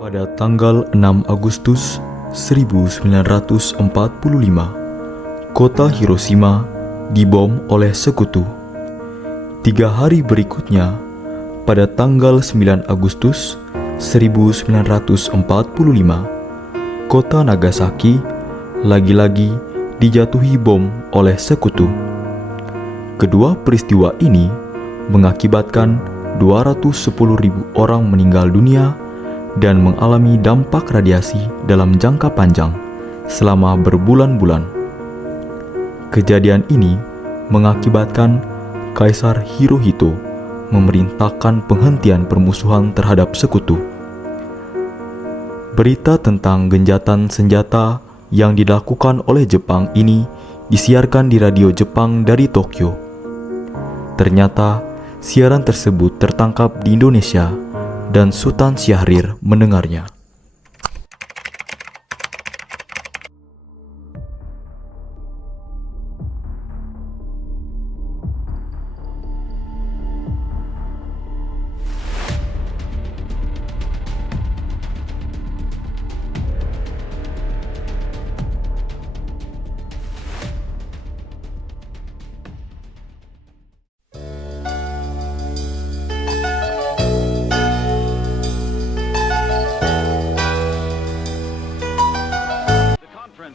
Pada tanggal 6 Agustus 1945, kota Hiroshima dibom oleh sekutu. 3 hari berikutnya, pada tanggal 9 Agustus 1945, kota Nagasaki lagi-lagi dijatuhi bom oleh sekutu. Kedua peristiwa ini mengakibatkan 210.000 orang meninggal dunia dan mengalami dampak radiasi dalam jangka panjang selama berbulan-bulan. Kejadian ini mengakibatkan Kaisar Hirohito memerintahkan penghentian permusuhan terhadap sekutu. Berita tentang genjatan senjata yang dilakukan oleh Jepang ini disiarkan di radio Jepang dari Tokyo. Ternyata siaran tersebut tertangkap di Indonesia dan Sultan Syahrir mendengarnya.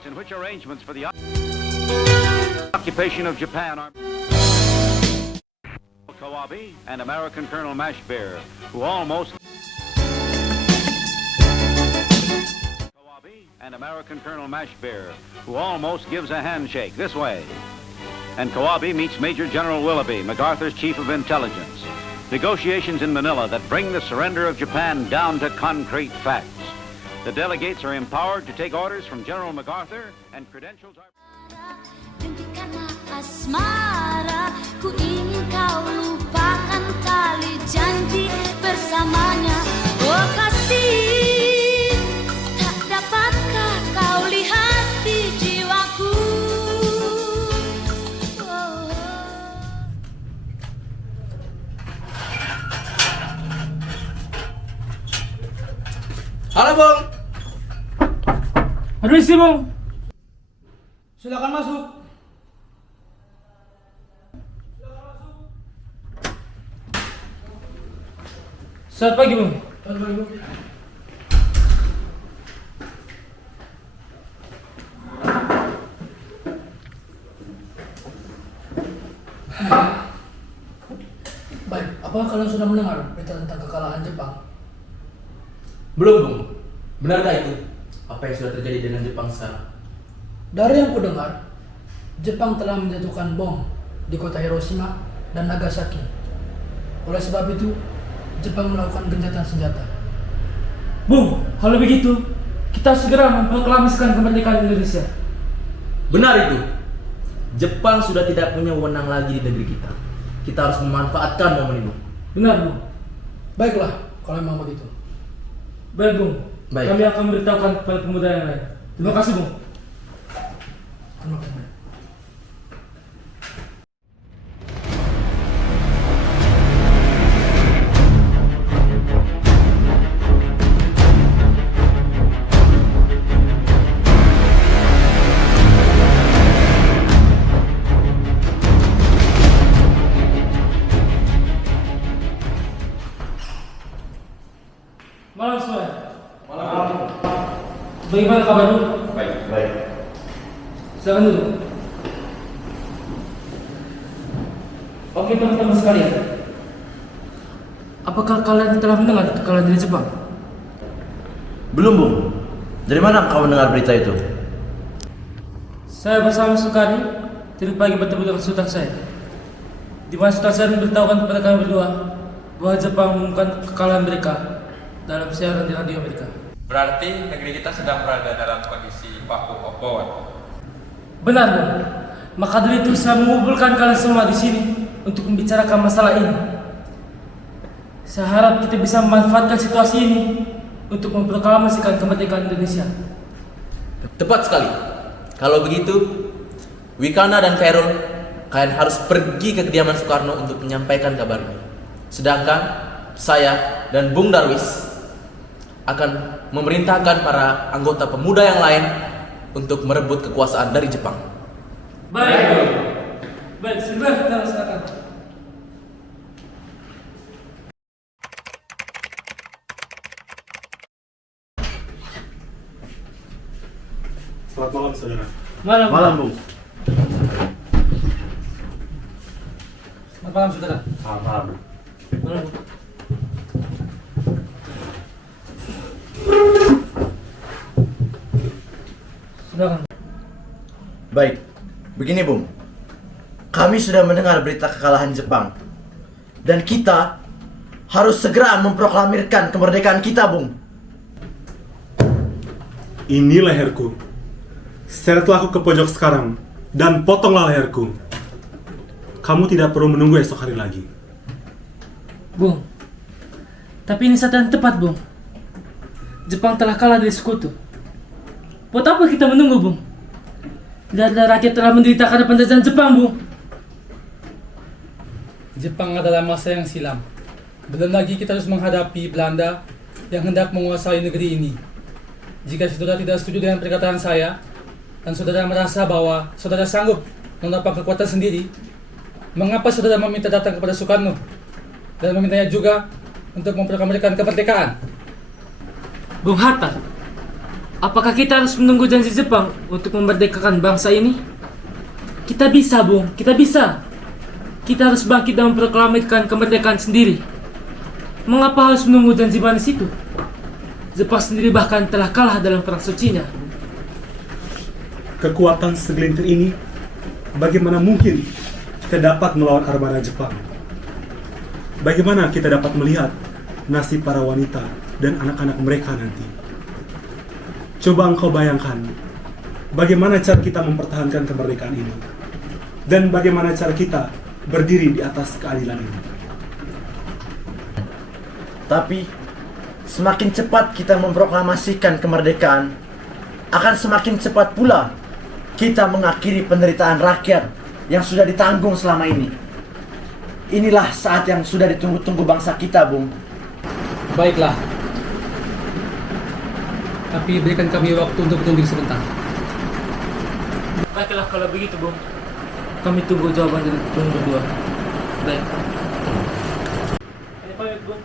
In which arrangements for the occupation of Japan are Kawabe and American Colonel Mashbear, who almost gives a handshake this way. And Kawabe meets Major General Willoughby, MacArthur's Chief of Intelligence. Negotiations in Manila that bring the surrender of Japan down to concrete facts. The delegates are empowered to take orders from General MacArthur, and credentials are... Hentikanlah asmara, ku ingin kau lupakan tali janji bersamanya. Oh kasih, tak dapatkah kau lihat di jiwaku? Oh. Halo Bang. Aduh isi Bang. Silakan masuk. Selamat pagi Bang. Selamat pagi Bang. Baik, apakah kalian sudah mendengar berita tentang kekalahan Jepang? Belum, Bung. Benarkah itu? Apa yang sudah terjadi dengan Jepang sekarang? Dari yang kudengar, Jepang telah menjatuhkan bom di kota Hiroshima dan Nagasaki. Oleh sebab itu, Jepang melakukan gencatan senjata. Bung, kalau begitu, kita segera memproklamasikan kemerdekaan Indonesia. Benar itu. Jepang sudah tidak punya wewenang lagi di negeri kita. Kita harus memanfaatkan momen ini. Benar Bung. Baiklah, kalau memang begitu. Baik Bung. Baik. Kami akan memberitahukan kepada pemuda yang lain. Terima kasih Bung. Terima kasih. Malam semua. Malam. Bagaimana kabar Bung? Baik. Silakan dulu. Oke teman-teman sekalian. Apakah kalian telah mendengar kekalahan dari Jepang? Belum, Bung. Dari mana kau mendengar berita itu? Saya bersama Sukari tadi pagi bertemu dengan Sultan saya. Di mana Sultan saya memberitahukan kepada kami berdua bahwa Jepang mengumumkan kekalahan mereka dalam siaran di radio Amerika. Berarti negeri kita sedang berada dalam kondisi baku obor. Benar, Bung. Maka dari itu saya mengumpulkan kalian semua di sini untuk membicarakan masalah ini. Saya harap kita bisa memanfaatkan situasi ini untuk memproklamasikan kemerdekaan Indonesia. Tepat sekali. Kalau begitu, Wikana dan Khairul, kalian harus pergi ke kediaman Soekarno untuk menyampaikan kabar ini. Sedangkan saya dan Bung Darwis akan memerintahkan para anggota pemuda yang lain untuk merebut kekuasaan dari Jepang. Baik, Bung. Baik, segera kita laksanakan. Selamat malam, saudara. Malam, Bung. Selamat malam saudara. Selamat malam. Malam, Bung. Silakan. Baik, begini Bung. Kami sudah mendengar berita kekalahan Jepang. Dan kita harus segera memproklamirkan kemerdekaan kita, Bung. Ini leherku. Seretlah aku ke pojok sekarang dan potonglah leherku. Kamu tidak perlu menunggu esok hari lagi. Bung, tapi ini saat yang tepat, Bung. Jepang telah kalah dari sekutu. Buat apa kita menunggu, Bung? Lihatlah rakyat telah menderita karena penjajahan Jepang, Bung. Jepang adalah masa yang silam. Belum lagi kita harus menghadapi Belanda yang hendak menguasai negeri ini. Jika saudara tidak setuju dengan perkataan saya, dan saudara merasa bahwa saudara sanggup mendapat kekuatan sendiri, mengapa saudara meminta datang kepada Soekarno dan memintanya juga untuk memproklamirkan kemerdekaan? Bung Hatta, apakah kita harus menunggu janji Jepang untuk memerdekakan bangsa ini? Kita bisa, Bung. Kita bisa. Kita harus bangkit dan memproklamirkan kemerdekaan sendiri. Mengapa harus menunggu janji manis itu? Jepang sendiri bahkan telah kalah dalam perang sucinya. Kekuatan segelintir ini, bagaimana mungkin kita dapat melawan armada Jepang? Bagaimana kita dapat melihat nasib para wanita dan anak-anak mereka nanti? Coba engkau bayangkan, bagaimana cara kita mempertahankan kemerdekaan ini? Dan bagaimana cara kita berdiri di atas keadilan ini? Tapi, semakin cepat kita memproklamasikan kemerdekaan, akan semakin cepat pula kita mengakhiri penderitaan rakyat yang sudah ditanggung selama ini. Inilah saat yang sudah ditunggu-tunggu bangsa kita, Bung. Baiklah. Tapi berikan kami waktu untuk berunding sebentar. Baiklah kalau begitu, Bung. Kami tunggu jawaban dari Bung berdua. Baik. Ini pamit, Bung.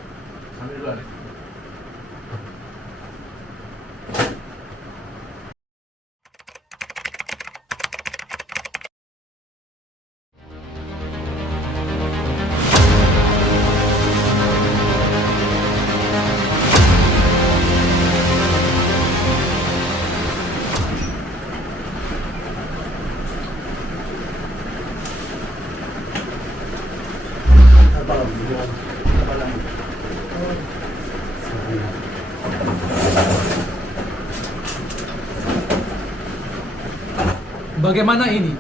Bagaimana ini?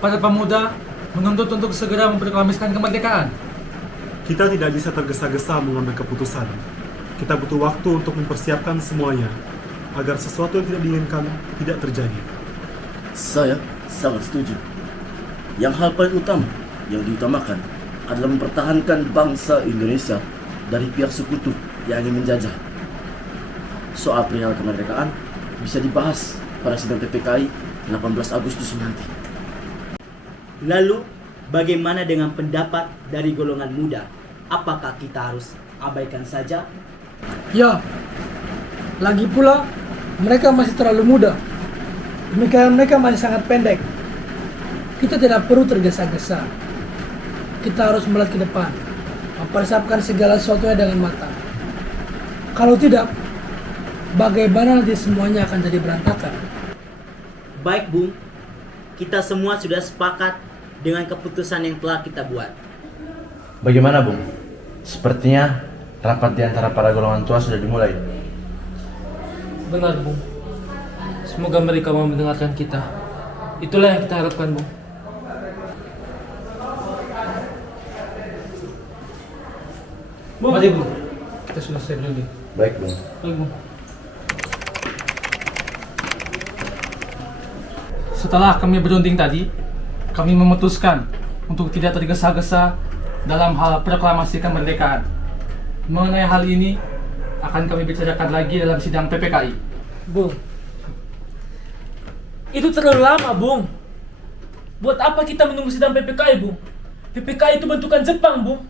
Para pemuda menuntut untuk segera memproklamirkan kemerdekaan. Kita tidak bisa tergesa-gesa mengambil keputusan. Kita butuh waktu untuk mempersiapkan semuanya, agar sesuatu yang tidak diinginkan tidak terjadi. Saya sangat setuju. Yang hal paling utama yang diutamakan adalah mempertahankan bangsa Indonesia dari pihak sekutu yang ingin menjajah. Soal perihal kemerdekaan bisa dibahas pada sidang PPKI 18 Agustus nanti. Lalu, bagaimana dengan pendapat dari golongan muda? Apakah kita harus abaikan saja? Ya, lagi pula mereka masih terlalu muda. Pemikiran mereka masih sangat pendek. Kita tidak perlu tergesa-gesa. Kita harus melihat ke depan, mempersiapkan segala sesuatunya dengan matang. Kalau tidak, bagaimana nanti semuanya akan jadi berantakan? Baik, Bung. Kita semua sudah sepakat dengan keputusan yang telah kita buat. Bagaimana, Bung? Sepertinya rapat di antara para golongan tua sudah dimulai. Benar, Bung. Semoga mereka mau mendengarkan kita. Itulah yang kita harapkan, Bung. Mari, Bung. Kita selesai dulu. Baik, Bung. Baik, Bung. Setelah kami berunding tadi, kami memutuskan untuk tidak tergesa-gesa dalam hal proklamasi kemerdekaan. Mengenai hal ini, akan kami bicarakan lagi dalam sidang PPKI. Bung, itu terlalu lama, Bung. Buat apa kita menunggu sidang PPKI, Bung? PPKI itu bentukan Jepang, Bung.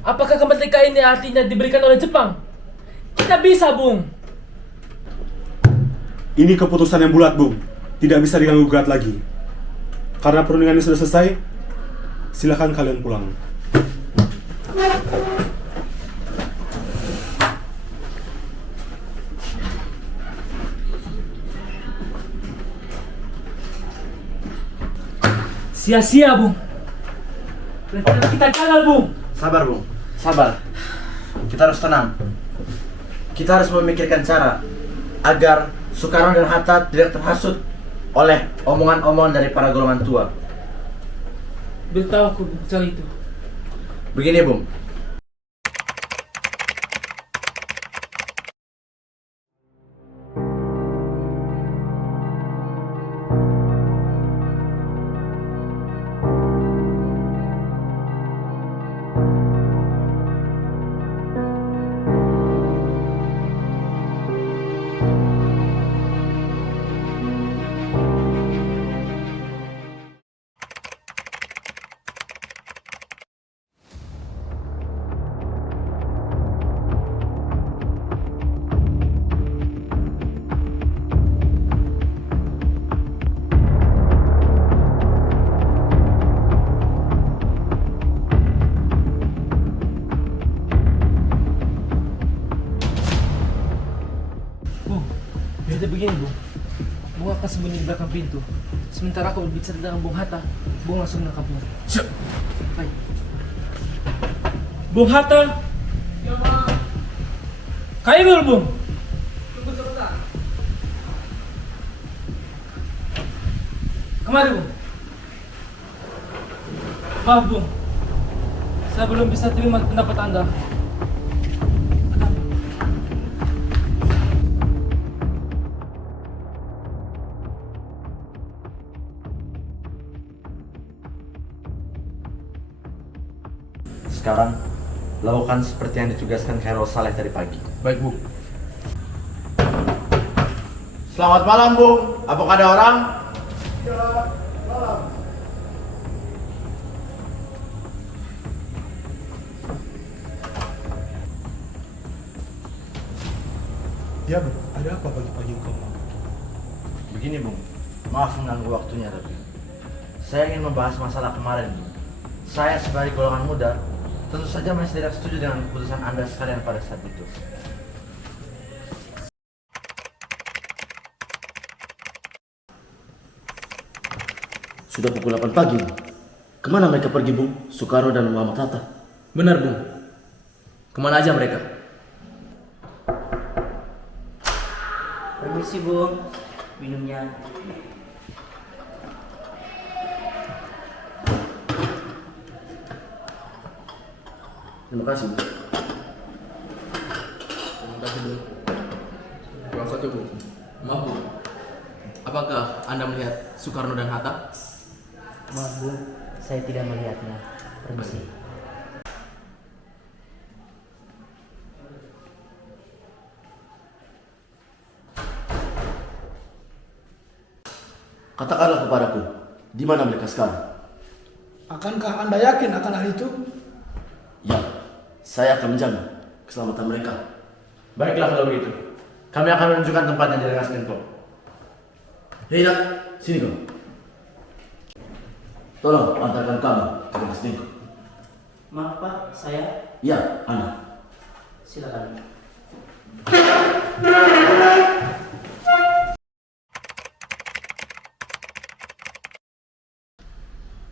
Apakah kemerdekaan ini artinya diberikan oleh Jepang? Kita bisa, Bung. Ini keputusan yang bulat, Bung. Tidak bisa diganggu gugat lagi. Karena perundingan ini sudah selesai, silakan kalian pulang. Sia-sia, Bung. Rencana kita gagal, Bung. Sabar, Bung. Sabar. Kita harus tenang. Kita harus memikirkan cara agar Soekarno dan Hatta tidak terhasut oleh omongan-omongan dari para golongan tua. Beritahu aku, Bung, soal itu. Begini, Bung. Jadi begini, Bung. Bung akan sembunyi di belakang pintu. Sementara aku berbicara dengan Bung Hatta, Bung langsung menangkapnya. Baik. Bung Hatta. Ya, Bang. Kayu dulu, Bung. Tunggu sebentar. Kemari, Bung. Maaf, Bung. Saya belum bisa terima pendapat Anda. Sekarang, lakukan seperti yang ditugaskan Khairul Saleh tadi pagi. Baik, Bu. Selamat malam, Bung. Apakah ada orang? Ya, Bung. Ada apa pagi-pagi kamu? Begini, Bung. Maaf mengganggu waktunya, tapi saya ingin membahas masalah kemarin, Bung. Saya sebagai golongan muda tentu saja masih tidak setuju dengan keputusan Anda sekalian pada saat itu. Sudah pukul 8 pagi. Kemana mereka pergi, Bung? Soekarno dan Muhammad Hatta. Benar, Bung. Kemana aja mereka? Permisi, Bung. Minumnya. Terima kasih, Bu. Terima kasih, Bu. Pulang saja, Bu. Maaf, Bu. Apakah Anda melihat Soekarno dan Hatta? Maaf, Bu. Saya tidak melihatnya. Permisi. Katakanlah kepadaku, di mana mereka sekarang? Akankah Anda yakin akan hal itu? Ya, saya akan menjaga keselamatan mereka. Baiklah kalau begitu. Kami akan menunjukkan tempatnya di Rengas Dengklok. Hei, nak, sini kau. Tolong antarkan kami ke Rengas Dengklok. Maaf, Pak. Saya Ya, Anda. silakan.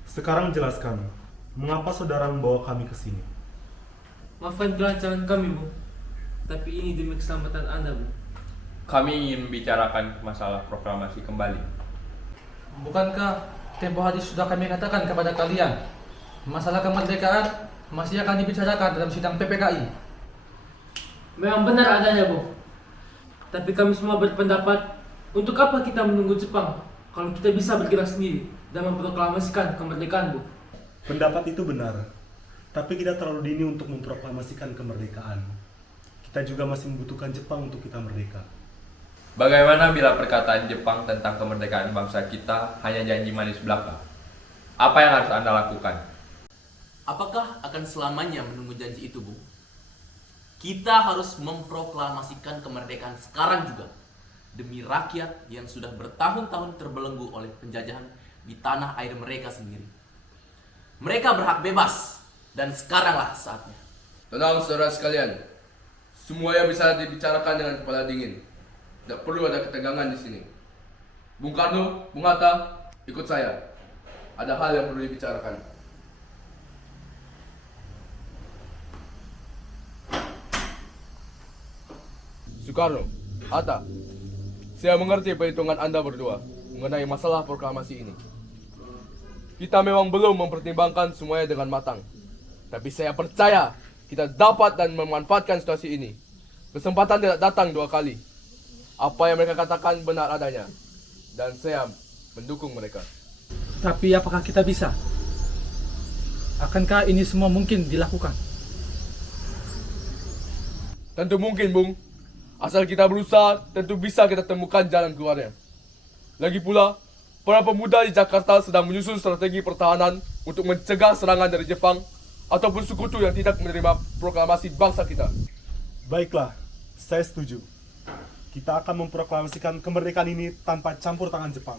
Sekarang jelaskan, mengapa saudara membawa kami ke sini? Maafkan kelancaran kami, Bu. Tapi ini demi keselamatan Anda, Bu. Kami ingin membicarakan masalah proklamasi kembali. Bukankah tempo hari sudah kami katakan kepada kalian, masalah kemerdekaan masih akan dibicarakan dalam sidang PPKI? Memang benar adanya, Bu. Tapi kami semua berpendapat, untuk apa kita menunggu Jepang kalau kita bisa bergerak sendiri dan memproklamasikan kemerdekaan, Bu? Pendapat itu benar, tapi kita terlalu dini untuk memproklamasikan kemerdekaan. Kita kita juga masih membutuhkan Jepang untuk kita merdeka. Bagaimana bila perkataan Jepang tentang kemerdekaan bangsa kita hanya janji manis belaka? Apa yang harus Anda lakukan? Apakah akan selamanya menunggu janji itu, Bung? Kita harus memproklamasikan kemerdekaan sekarang juga demi rakyat yang sudah bertahun-tahun terbelenggu oleh penjajahan di tanah air mereka sendiri. Mereka berhak bebas dan sekaranglah saatnya. Tenang saudara sekalian, semuanya bisa dibicarakan dengan kepala dingin. Tidak perlu ada ketegangan di sini. Bung Karno, Bung Hatta, ikut saya. Ada hal yang perlu dibicarakan. Soekarno, Hatta, saya mengerti perhitungan Anda berdua mengenai masalah proklamasi ini. Kita memang belum mempertimbangkan semuanya dengan matang. Tapi saya percaya kita dapat dan memanfaatkan situasi ini. Kesempatan tidak datang dua kali. Apa yang mereka katakan benar adanya. Dan saya mendukung mereka. Tapi apakah kita bisa? Akankah ini semua mungkin dilakukan? Tentu mungkin, Bung. Asal kita berusaha, tentu bisa kita temukan jalan keluarnya. Lagi pula, para pemuda di Jakarta sedang menyusun strategi pertahanan untuk mencegah serangan dari Jepang ataupun sekutu yang tidak menerima proklamasi bangsa kita. Baiklah, saya setuju. Kita akan memproklamasikan kemerdekaan ini tanpa campur tangan Jepang.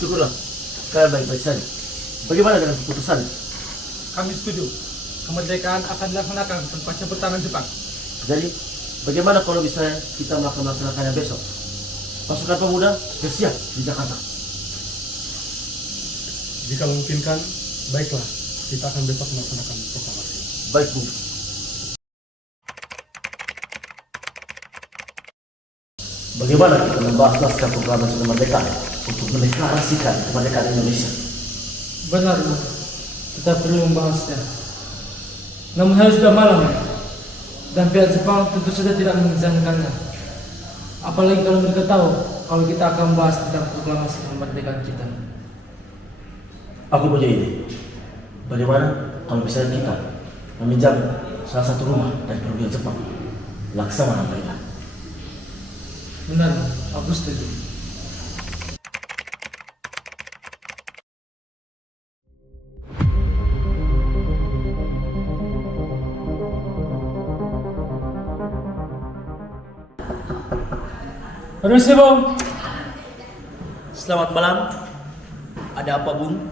Syukurlah, kalian baik-baik saja. Bagaimana dengan keputusan? Kami setuju. Kemerdekaan akan dilaksanakan tanpa campur tangan Jepang. Jadi, bagaimana kalau misalnya kita melaksanakannya besok? Pasukan pemuda sudah siap di Jakarta. Jika memungkinkan, baiklah, kita akan besok melaksanakan proklamasi. Baik, Bung. Bagaimana kita membahas naskah proklamasi kemerdekaan untuk mendeklarasikan kemerdekaan Indonesia? Benar, Bu. Kita perlu membahasnya. Namun hari sudah malam, dan pihak Jepang tentu saja tidak mengizinkannya. Apalagi kalau mereka tahu kalau kita akan membahas tentang proklamasi kemerdekaan kita. Aku punya ide. Bagaimana kalau misalnya kita meminjam salah satu rumah dari perwira Jepang, Laksamana mereka? Benar, aku setuju. Permisi, Bung. Selamat malam. Ada apa, Bung?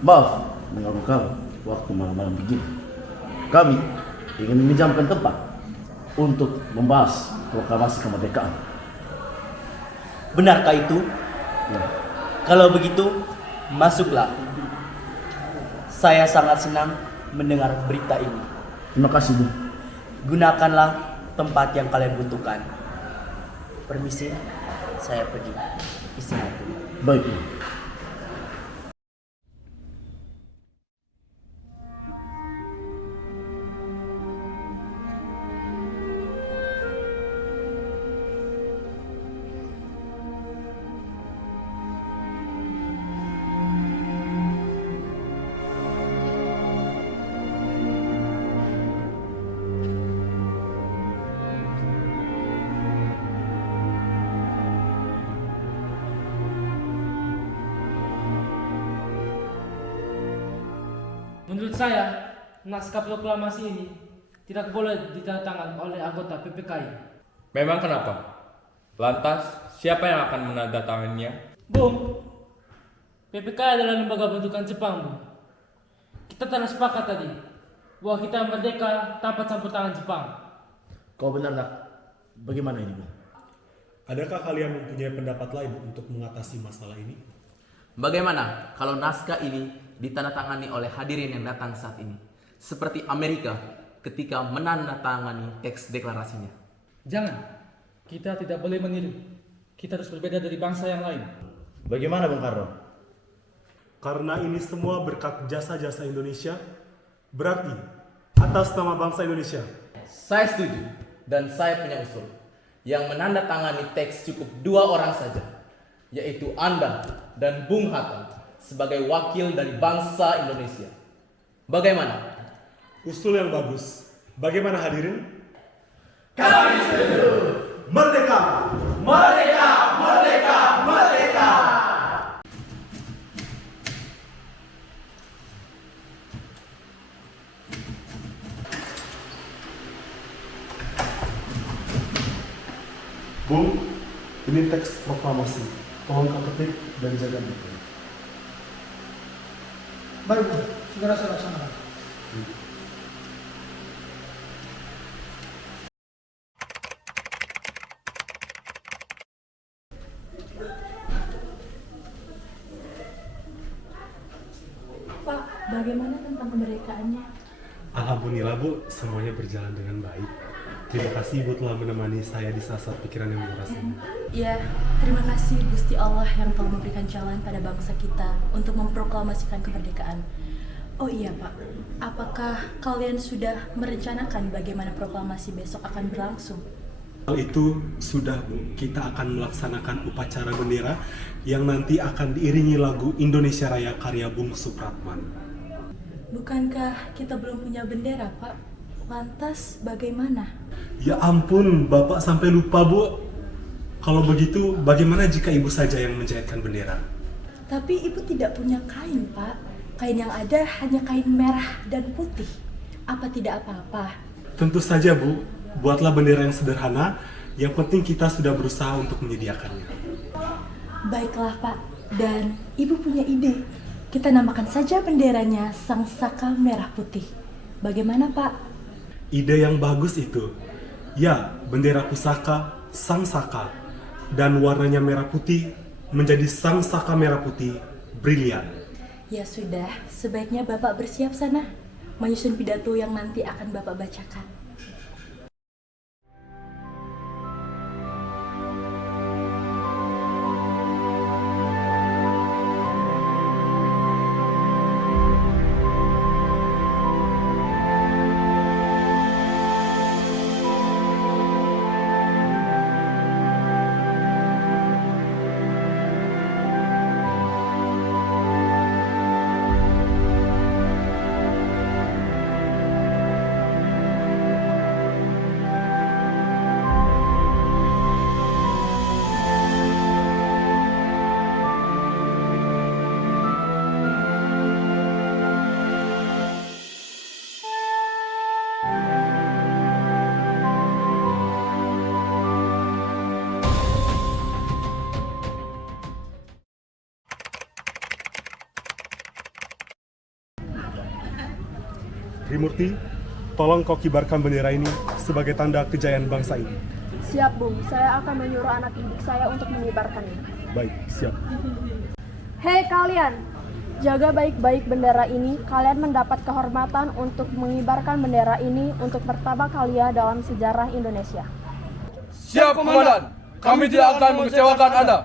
Maaf mengganggu kamu waktu malam-malam begini. Kami ingin meminjamkan tempat untuk membahas proklamasi kemerdekaan. Benarkah itu? Ya. Kalau begitu, masuklah. Saya sangat senang mendengar berita ini. Terima kasih, Bung. Gunakanlah tempat yang kalian butuhkan. Permisi, saya pergi istirahat dulu. Baik, Bung. Menurut saya, naskah proklamasi ini tidak boleh ditandatangani oleh anggota PPKI. Memang kenapa? Lantas, siapa yang akan menandatanganinya? Bung, PPKI adalah lembaga bentukan Jepang, Bung. Kita telah sepakat tadi bahwa kita merdeka tanpa campur tangan Jepang. Kau benar, nak? Bagaimana ini, Bung? Adakah kalian mempunyai pendapat lain untuk mengatasi masalah ini? Bagaimana kalau naskah ini ditandatangani oleh hadirin yang datang saat ini? Seperti Amerika ketika menandatangani teks deklarasinya. Jangan. Kita tidak boleh meniru. Kita harus berbeda dari bangsa yang lain. Bagaimana, Bung Karno? Karena ini semua berkat jasa-jasa Indonesia, Berarti, atas nama bangsa Indonesia, Saya setuju dan saya punya usul. Yang menandatangani teks cukup 2 orang saja, yaitu Anda dan Bung Hatta sebagai wakil dari bangsa Indonesia. Bagaimana? usul yang bagus. Bagaimana hadirin? Kami setuju. Merdeka! Merdeka, merdeka, merdeka. Bung, ini teks proklamasi. Tolong kau ketik dan jaga baik. Baik, Bu. Segera saya laksanakan. Pak, bagaimana tentang kemerdekaannya? Alhamdulillah Bu, semuanya berjalan dengan baik. Terima kasih Ibu telah menemani saya di saat-saat pikiran yang menguras ini. Ya, terima kasih Gusti Allah yang telah memberikan jalan pada bangsa kita untuk memproklamasikan kemerdekaan. Oh iya Pak, apakah kalian sudah merencanakan bagaimana proklamasi besok akan berlangsung? Hal itu sudah Bu, kita akan melaksanakan upacara bendera yang nanti akan diiringi lagu Indonesia Raya karya Bung Supratman. Bukankah kita belum punya bendera Pak? Lantas bagaimana? Ya ampun, Bapak sampai lupa Bu. Kalau begitu, bagaimana jika Ibu saja yang menjahitkan bendera? Tapi ibu tidak punya kain Pak. Kain yang ada hanya kain merah dan putih. Apa tidak apa-apa? Tentu saja Bu, buatlah bendera yang sederhana. Yang penting kita sudah berusaha untuk menyediakannya. Baiklah Pak, dan ibu punya ide. Kita namakan saja benderanya Sang Saka Merah Putih. Bagaimana Pak? Ide yang bagus itu. Ya, bendera pusaka Sang Saka dan warnanya merah putih menjadi Sang Saka Merah Putih brilian. Ya sudah, sebaiknya Bapak bersiap sana, menyusun pidato yang nanti akan Bapak bacakan. Trimurti, tolong kau kibarkan bendera ini sebagai tanda kejayaan bangsa ini. Siap, Bung. Saya akan menyuruh anak didik saya untuk mengibarkannya. Baik, siap. Hei kalian, jaga baik-baik bendera ini. Kalian mendapat kehormatan untuk mengibarkan bendera ini untuk pertama kalinya dalam sejarah Indonesia. Siap, Komandan. Kami tidak akan mengecewakan Anda.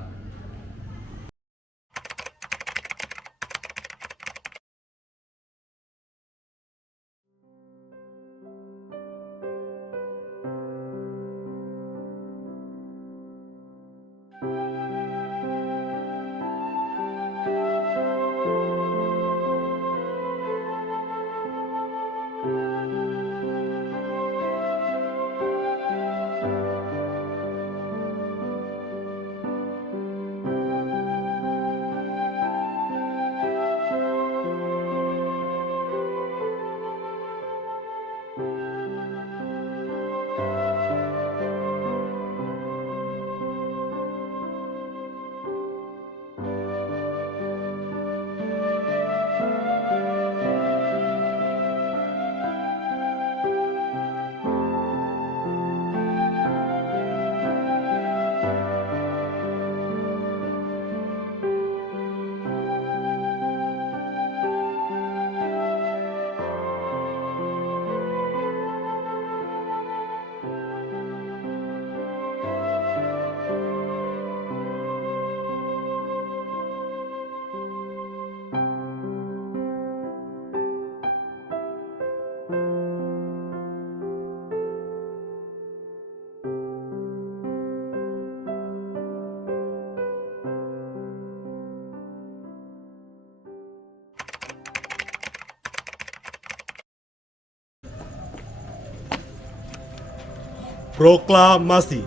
Proklamasi.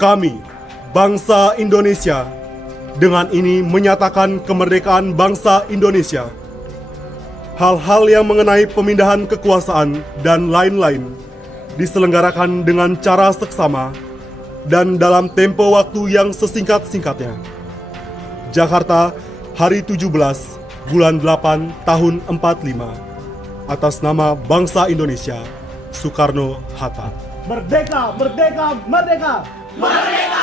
Kami, bangsa Indonesia, dengan ini menyatakan kemerdekaan bangsa Indonesia. Hal-hal yang mengenai pemindahan kekuasaan dan lain-lain diselenggarakan dengan cara seksama dan dalam tempo waktu yang sesingkat-singkatnya. Jakarta, hari 17 bulan 8 tahun 45. Atas nama bangsa Indonesia, Soekarno-Hatta. Merdeka, merdeka, merdeka! Merdeka!